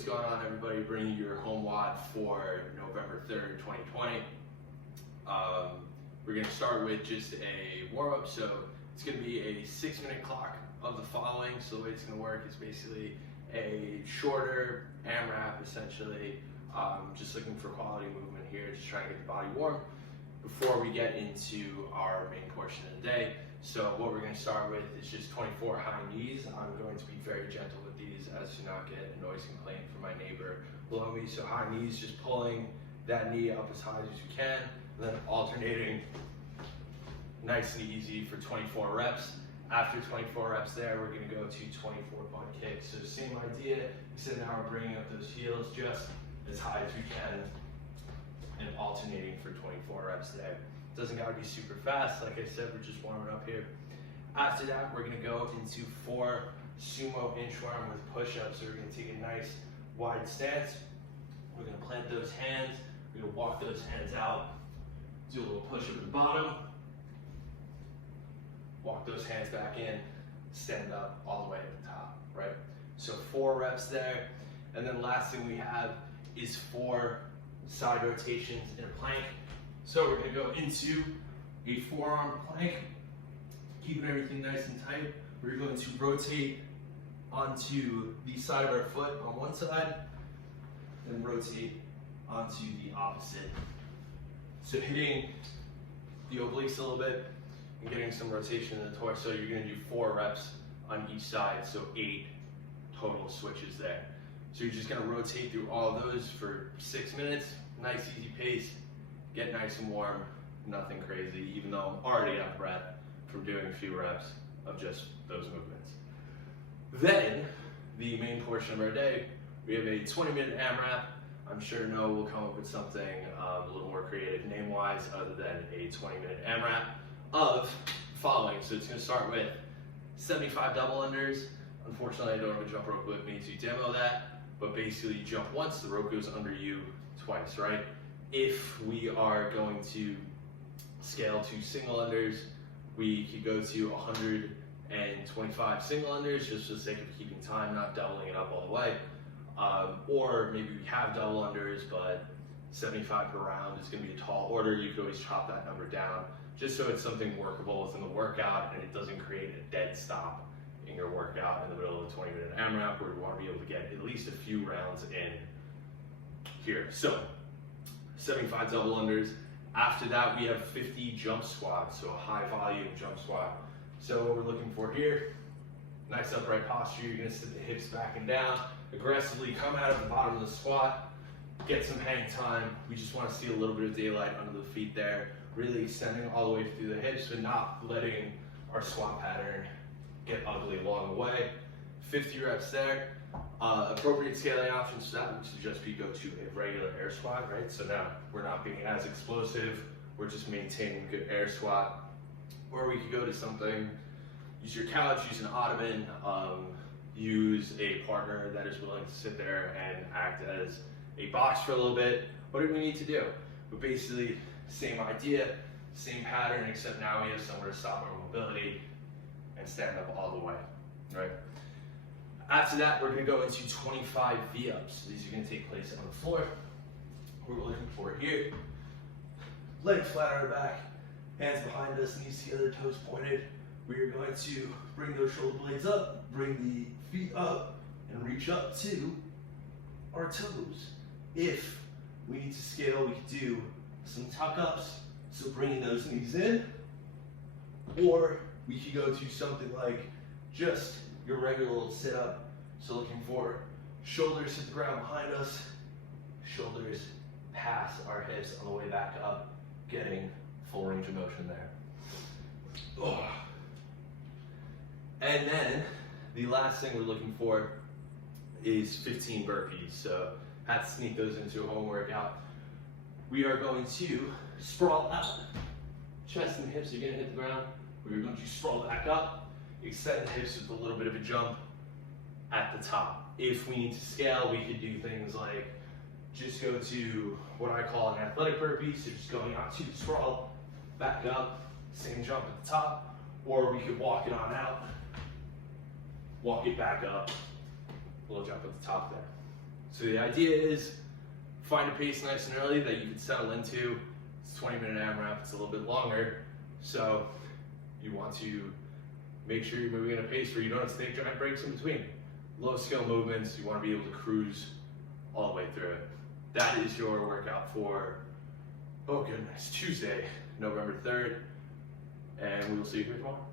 What's going on, everybody? Bringing you your Homewod for November 3rd, 2020. We're going to start with just a warm-up. So it's going to be a 6-minute clock of the following. So the way it's going to work is basically a shorter AMRAP, essentially. Just looking for quality movement here, just trying to get the body warm before we get into our main portion of the day. So what we're going to start with is just 24 high knees. I'm going to be very gentle with these as to not get a noise complaint from my neighbor below me. So high knees, just pulling that knee up as high as you can, and then alternating nice and easy for 24 reps. After 24 reps there, we're going to go to 24 butt kicks. So same idea, except now we're bringing up those heels just as high as we can and alternating for 24 reps there. Doesn't gotta be super fast. Like I said, we're just warming up here. After that, we're gonna go into 4 sumo inchworm with push-ups. So we're gonna take a nice wide stance. We're gonna plant those hands. We're gonna walk those hands out. Do a little push-up at the bottom. Walk those hands back in. Stand up all the way at the top, right? So 4 reps there. And then last thing we have is 4 side rotations in a plank. So we're going to go into a forearm plank, keeping everything nice and tight. We're going to rotate onto the side of our foot on one side, and rotate onto the opposite. So hitting the obliques a little bit and getting some rotation in the torso. You're going to do 4 reps on each side, so 8 total switches there. So you're just going to rotate through all of those for 6 minutes, nice easy pace. Get nice and warm, nothing crazy, even though I'm already out of breath from doing a few reps of just those movements. Then, the main portion of our day, we have a 20-minute AMRAP. I'm sure Noah will come up with something a little more creative name-wise other than a 20-minute AMRAP of following. So it's going to start with 75 double unders. Unfortunately, I don't have a jump rope with me to demo that, but basically you jump once, the rope goes under you twice, right? If we are going to scale to single unders, we could go to 125 single unders just for the sake of keeping time, not doubling it up all the way. Or maybe we have double unders, but 75 per round is going to be a tall order. You could always chop that number down just so it's something workable within the workout and it doesn't create a dead stop in your workout in the middle of a 20-minute AMRAP, where we want to be able to get at least a few rounds in here. So 75 double unders. After that, we have 50 jump squats, so a high volume jump squat. So what we're looking for here, nice upright posture. You're gonna sit the hips back and down, aggressively come out of the bottom of the squat, get some hang time. We just wanna see a little bit of daylight under the feet there, really extending all the way through the hips, but not letting our squat pattern get ugly along the way. 50 reps there. Appropriate scaling options for that would suggest we go to a regular air squat, right? So now we're not being as explosive, we're just maintaining a good air squat. Or we could go to something, use your couch, use an ottoman, use a partner that is willing to sit there and act as a box for a little bit. What do we need to do? But basically, same idea, same pattern, except now we have somewhere to stop our mobility and stand up all the way, right? After that, we're going to go into 25 V-ups. These are going to take place on the floor. What we're looking for here, legs flat on our back, hands behind us, knees together, toes pointed. We are going to bring those shoulder blades up, bring the feet up, and reach up to our toes. If we need to scale, we could do some tuck-ups, so bringing those knees in, or we could go to something like just your regular little sit-up. So looking for shoulders hit the ground behind us, shoulders pass our hips on the way back up, getting full range of motion there. Oh. And then the last thing we're looking for is 15 burpees. So had to sneak those into a home workout. We are going to sprawl out. Chest and hips are going to hit the ground. We're going to sprawl back up. Extend the hips with a little bit of a jump at the top. If we need to scale, we could do things like just go to what I call an athletic burpee, so just going out to the sprawl, back up, same jump at the top, or we could walk it on out, walk it back up, a little jump at the top there. So the idea is find a pace nice and early that you can settle into. It's a 20-minute AMRAP, it's a little bit longer. So you want to make sure you're moving at a pace where you don't have to take giant breaks in between. Low skill movements, you want to be able to cruise all the way through it. That is your workout for, oh goodness, Tuesday, November 3rd. And we will see you here tomorrow.